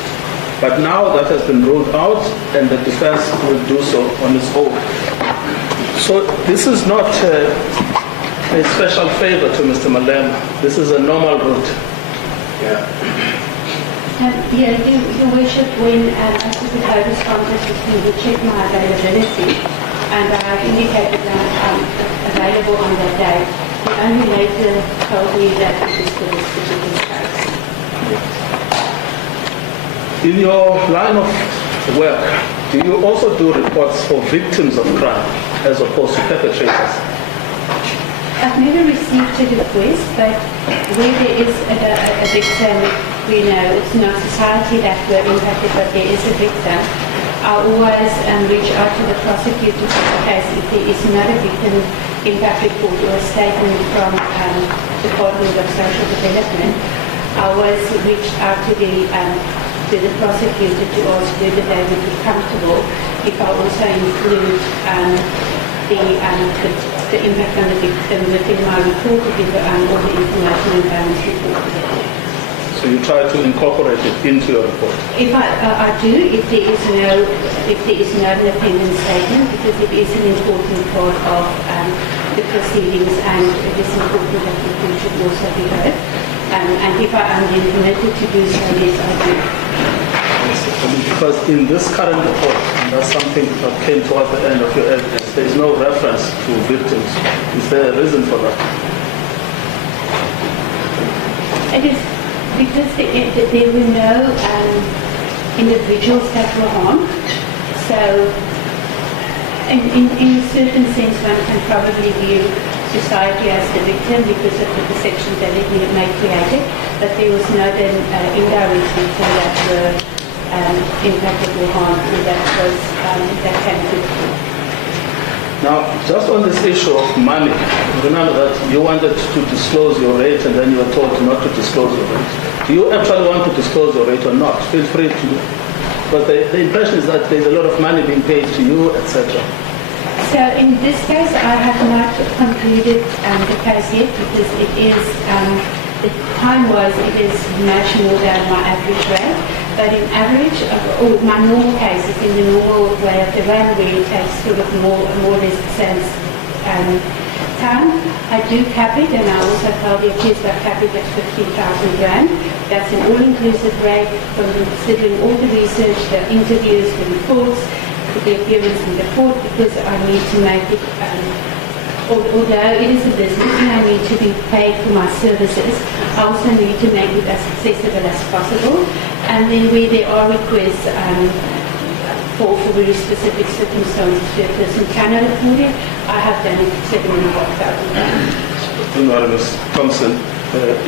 but now that has been ruled out and the defense will do so on its own. So this is not a special favor to Mr. Malema. This is a normal route. Yeah, Your Worship, when I took the notice contact with you, we checked my availability, and I indicated that I'm available on that day. He only later told me that it is for this particular case. In your line of work, do you also do reports for victims of crime as opposed to perpetrators? I've never received a request, but where there is a victim, we know it's not society that were impacted, but there is a victim. I always reach out to the prosecutor for the case if there is not a victim impact report or a statement from Department of Social Development. I always reach out to the prosecutor to ask whether they would be comfortable if I also include the impact on the victim within my report to give all the information and balance report. So you try to incorporate it into your report? If I do, if there is no independent statement, because it is an important part of the proceedings, and it is important that people should also be heard. And if I am then permitted to do so, yes, I do. Because in this current report, and that's something that came towards the end of your evidence, there is no reference to victims. Is there a reason for that? It is because there were no individuals that were harmed. So in a certain sense, one can probably view society as the victim because of the perception that it may create it, but there was no then indirect victim that were impacted or harmed, and that came to the court. Now, just on this issue of money, remember that you wanted to disclose your rate and then you were told not to disclose your rate. Do you actually want to disclose your rate or not? Feel free to. But the impression is that there's a lot of money being paid to you, etc. So in this case, I have not concluded the case yet because it is, the time was, it is much more than my average rate. But in average, or my normal cases, in the normal way of the run, where it takes sort of more or less the same time, I do cap it, and I also tell the accused I cap it at 15,000 rand. That's an all-inclusive rate, considering all the research, the interviews, the reports, the appearance in the court, because I need to make it, although it is a business and I need to be paid for my services, I also need to make it as accessible as possible. And then where there are requests for very specific circumstances where a person cannot afford it, I have done it 7,500. Don't worry, Ms. Thompson.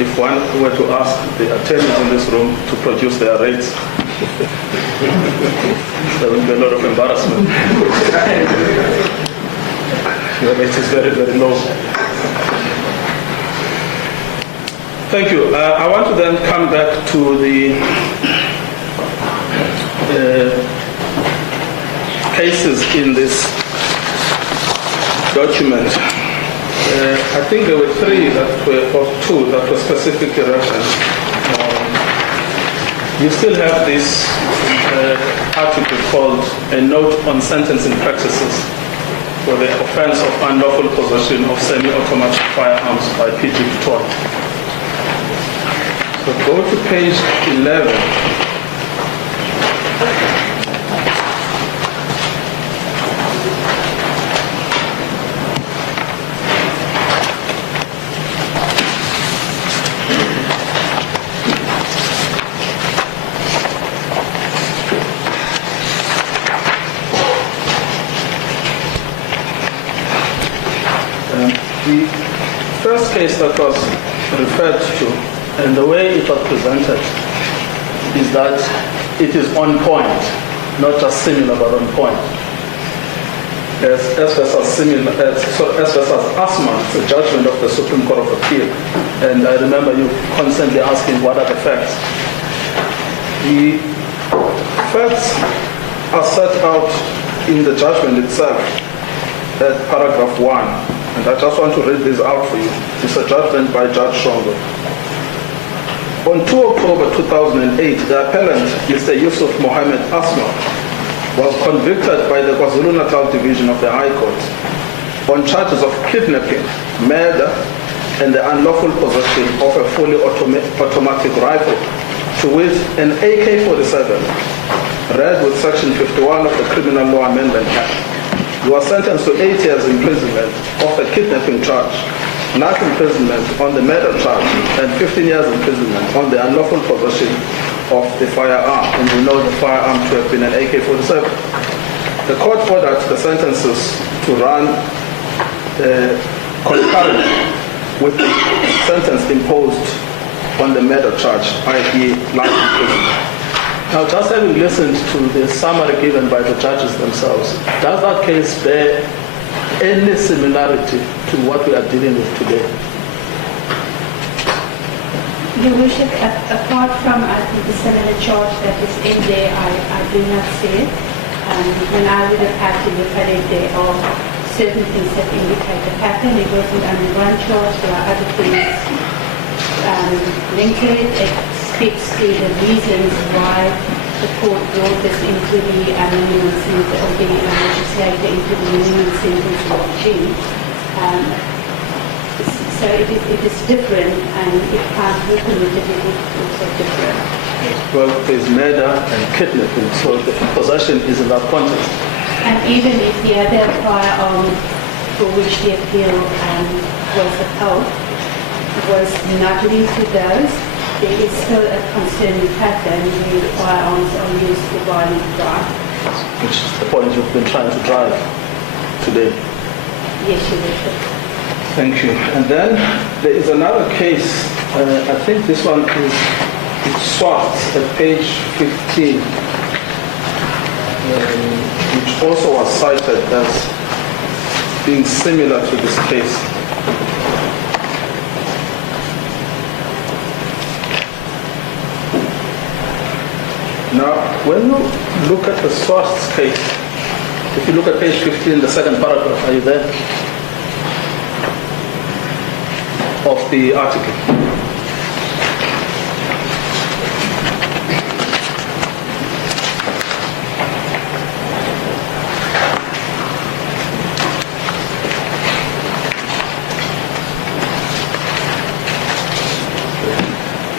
If one were to ask the attorneys in this room to produce their rates, there will be a lot of embarrassment. Your rate is very, very low. Thank you. I want to then come back to the cases in this document. I think there were three that were, or two that were specifically referenced. You still have this article called A Note on Sentencing Practices for the offense of unlawful possession of semi-automatic firearms by P.G. Toy. So go to page 11. The first case that was referred to, and the way it was presented, is that it is on point, not just similar but on point. As versus similar, as versus Asma, the judgment of the Supreme Court of Appeal, and I remember you constantly asking what are the facts. The facts are set out in the judgment itself. at paragraph 1, and I just want to read this out for you. It's a judgment by Judge Shongo. On 2 October 2008, the appellant, Mr. Yusuf Mohammed Asma, was convicted by the KwaZulu-Natal Division of the High Court on charges of kidnapping, murder, and the unlawful possession of a fully automatic rifle, to wit, an AK-47, read with Section 51 of the Criminal Law Amendment Act. He was sentenced to 8 years imprisonment of the kidnapping charge, life imprisonment on the murder charge, and 15 years imprisonment on the unlawful possession of the firearm. And we know the firearm to have been an AK-47. The court ordered the sentences to run concurrent with the sentence imposed on the murder charge, i.e. life imprisonment. Now, just having listened to the summary given by the judges themselves, does that case bear any similarity to what we are dealing with today? Your Worship, apart from the similar charge that is in there, I do not see it. When I would have had to look at it, there are certain things that indicate the pattern. It wasn't only one charge, there are other things linked to it. It speaks to the reasons why the court brought this into the minimum sentence, or the legislator into the minimum sentence regime. So it is different, and if can't be committed, it is also different. Well, there's murder and kidnapping, so the possession is in that context. And even if the other firearm for which the appeal was upheld was not linked to those, there is still a concerning pattern where firearms are used for violent crime. Which is the point you've been trying to drive today. Yes, Your Worship. Thank you. And then there is another case, I think this one is Swartz at page 15, which also was cited as being similar to this case. Now, when you look at the Swartz case, if you look at page 15, the second paragraph, are you there? Of the article.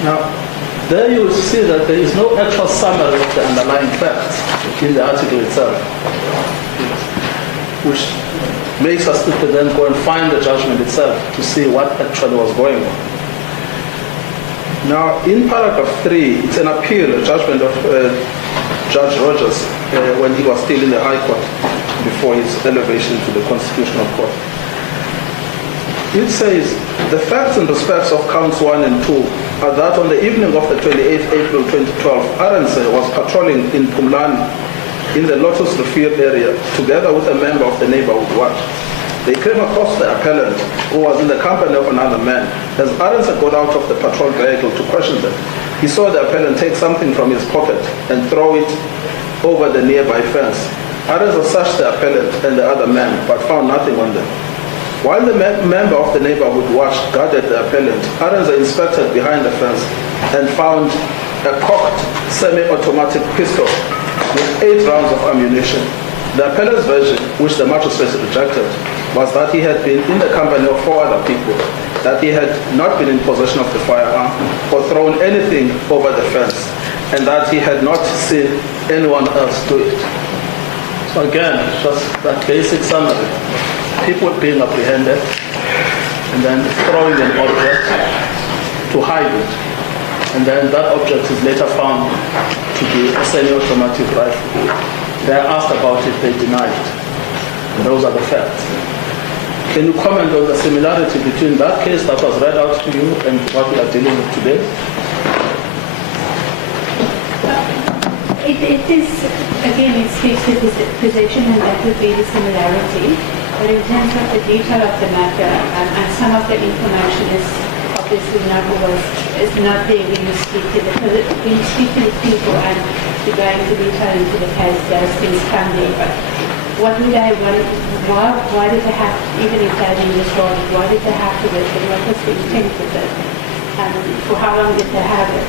Now, there you will see that there is no actual summary of the underlying facts in the article itself, which makes us to then go and find the judgment itself to see what actually was going on. Now, in paragraph 3, it's an appeal, a judgment of Judge Rogers when he was still in the High Court before his elevation to the Constitutional Court. It says, the facts and respects of counts 1 and 2 are that on the evening of the 28th April 2012, Arendse was patrolling in Pumlani, in the Lotus Refield area, together with a member of the neighborhood watch. They came across the appellant, who was in the company of another man. As Arendse got out of the patrol vehicle to question them, he saw the appellant take something from his pocket and throw it over the nearby fence. Arendse searched the appellant and the other man, but found nothing on them. While the member of the neighborhood watch guarded the appellant, Arendse inspected behind the fence and found a cocked semi-automatic pistol with 8 rounds of ammunition. The appellant's version, which the magistrate rejected, was that he had been in the company of 4 other people, that he had not been in possession of the firearm or thrown anything over the fence, and that he had not seen anyone else do it. So again, just that basic summary. People being apprehended and then throwing an object to hide it. And then that object is later found to be a semi-automatic rifle. They are asked about it, they deny it. And those are the facts. Can you comment on the similarity between that case that was read out to you and what we are dealing with today? It is, again, it speaks to this possession, and that would be the similarity. But in terms of the detail of the matter, and some of the information is obviously not always, is not there when you speak to the people and you go into detail into the case, those things come there. But what would I want Why did they have, even if they didn't destroy it, why did they have to do it? What was the intent of it? For how long did they have it?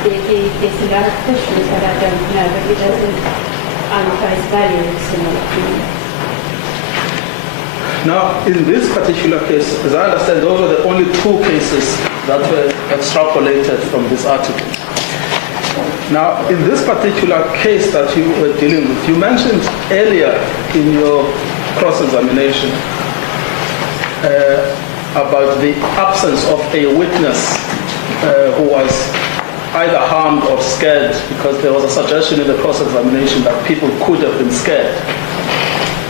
There's a lot of questions that I don't know, but it doesn't, on face value, it's similar to me. Now, in this particular case, as I understand, those were the only two cases that were extrapolated from this article. Now, in this particular case that you were dealing with, you mentioned earlier in your cross-examination about the absence of a witness who was either harmed or scared, because there was a suggestion in the cross-examination that people could have been scared.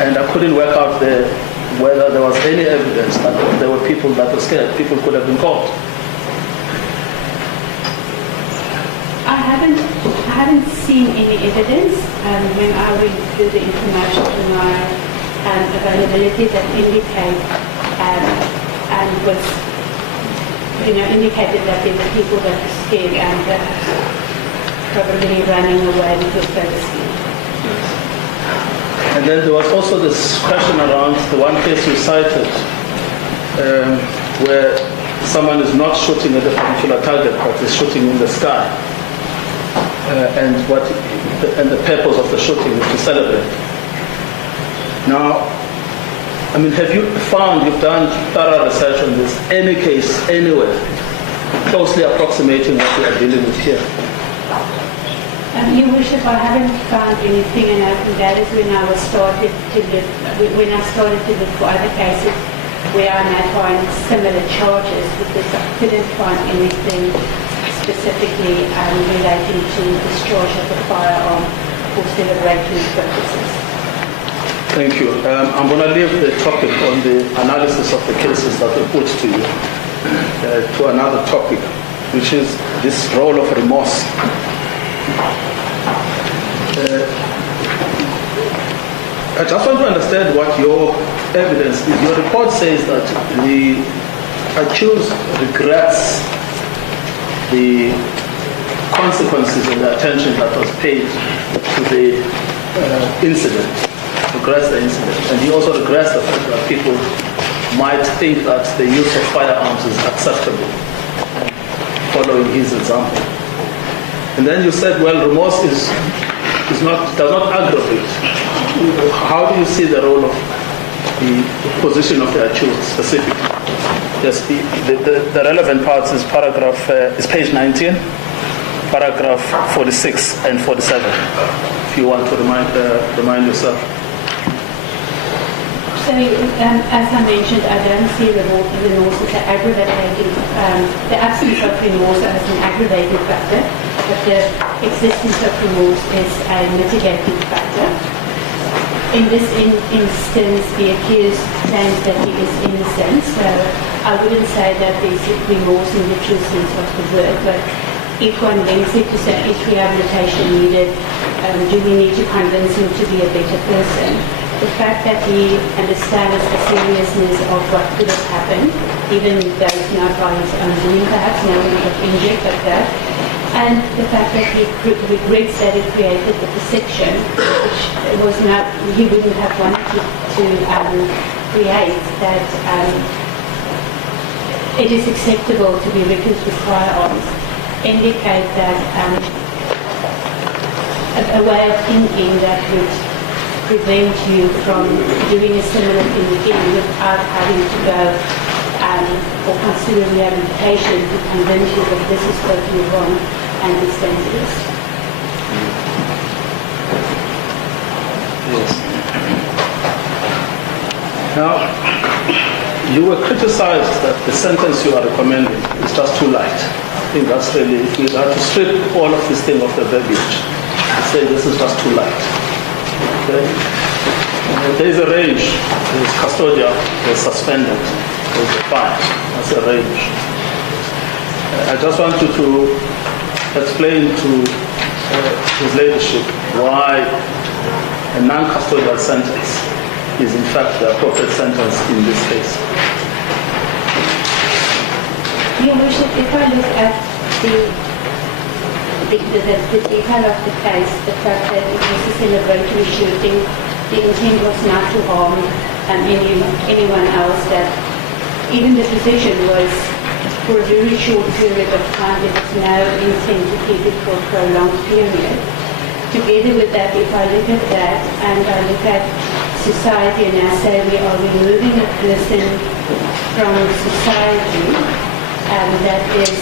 And I couldn't work out whether there was any evidence that there were people that were scared. People could have been caught. I haven't seen any evidence when I went through the information to my availability that indicate and was indicated that there were people that were scared and probably running away because they were scared. And then there was also this question around the one case you cited where someone is not shooting at a particular target but is shooting in the sky. And the purpose of the shooting is to celebrate. Now, I mean, have you found, you've done thorough research on this, any case anywhere closely approximating what we are dealing with here? Your Worship, I haven't found anything, and that is when I started to look for other cases where I might find similar charges, because I couldn't find anything specifically relating to discharge of a firearm for celebratory purposes. Thank you. I'm going to leave the topic on the analysis of the cases that were put to you to another topic, which is this role of remorse. I just want to understand what your evidence is. Your report says that the accused regrets the consequences and the attention that was paid to the incident, regrets the incident. And he also regrets the fact that people might think that the use of firearms is acceptable, following his example. And then you said, well, remorse does not aggravate. How do you see the role of the position of the accused specifically? Yes, the relevant parts is is page 19, paragraph 46 and 47. If you want to remind yourself. So, as I mentioned, I don't see remorse as an aggravating, the absence of remorse as an aggravating factor, but the existence of remorse is a mitigating factor. In this instance, the accused claims that he is innocent, so I wouldn't say that there's remorse in the true sense of the word, but if one links it to say, is rehabilitation needed? Do we need to convince him to be a better person? The fact that he understands the seriousness of what could have happened, even though it's not by his own doing, perhaps no one got injured, but that. And the fact that he regrets that it created the perception, which was not, he wouldn't have wanted to create, that it is acceptable to be reckoned with firearms, indicate that a way of thinking that would prevent you from doing a similar thing again without having to go or consider rehabilitation to convince you that this is totally wrong and it's dangerous. Yes. Now, you were criticized that the sentence you are recommending is just too light. I think that's really, if we have to strip all of this thing off the verbiage, to say this is just too light. Okay? There is a range. There is custodial, there is suspended, there is a fine. That's a range. I just want you to explain to his leadership why a non-custodial sentence is in fact the appropriate sentence in this case. Your Worship, if I look at the detail of the case, the fact that it was a celebratory shooting, the intent was not to harm anyone else that even the position was for a very short period of time. There was no intent to keep it for a prolonged period. Together with that, if I look at that and I look at society and I say we are removing a person from society that is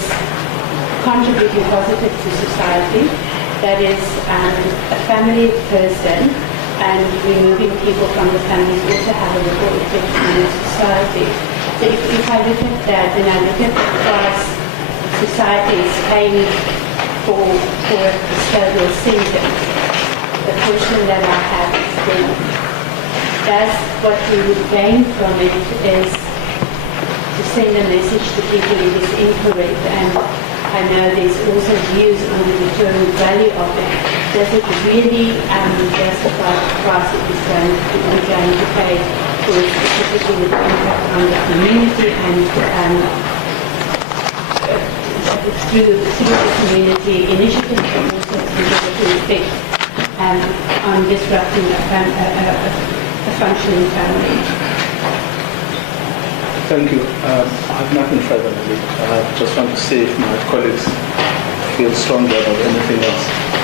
contributing positive to society, that is a family person, and removing people from the families also have a ripple effect on society. So if I look at that and I look at the price society is paying for a custodial sentence, the question that I have is then, does what we would gain from it is to send a message to people it is incorrect, and I know there's also views on the deterrent value of it. Does it really justify the price it is going to pay for specifically the impact on the community and through the community initiative and also to effect on disrupting a functioning family? Thank you. I have nothing further, Malik. I just want to see if my colleagues feel stronger about anything else.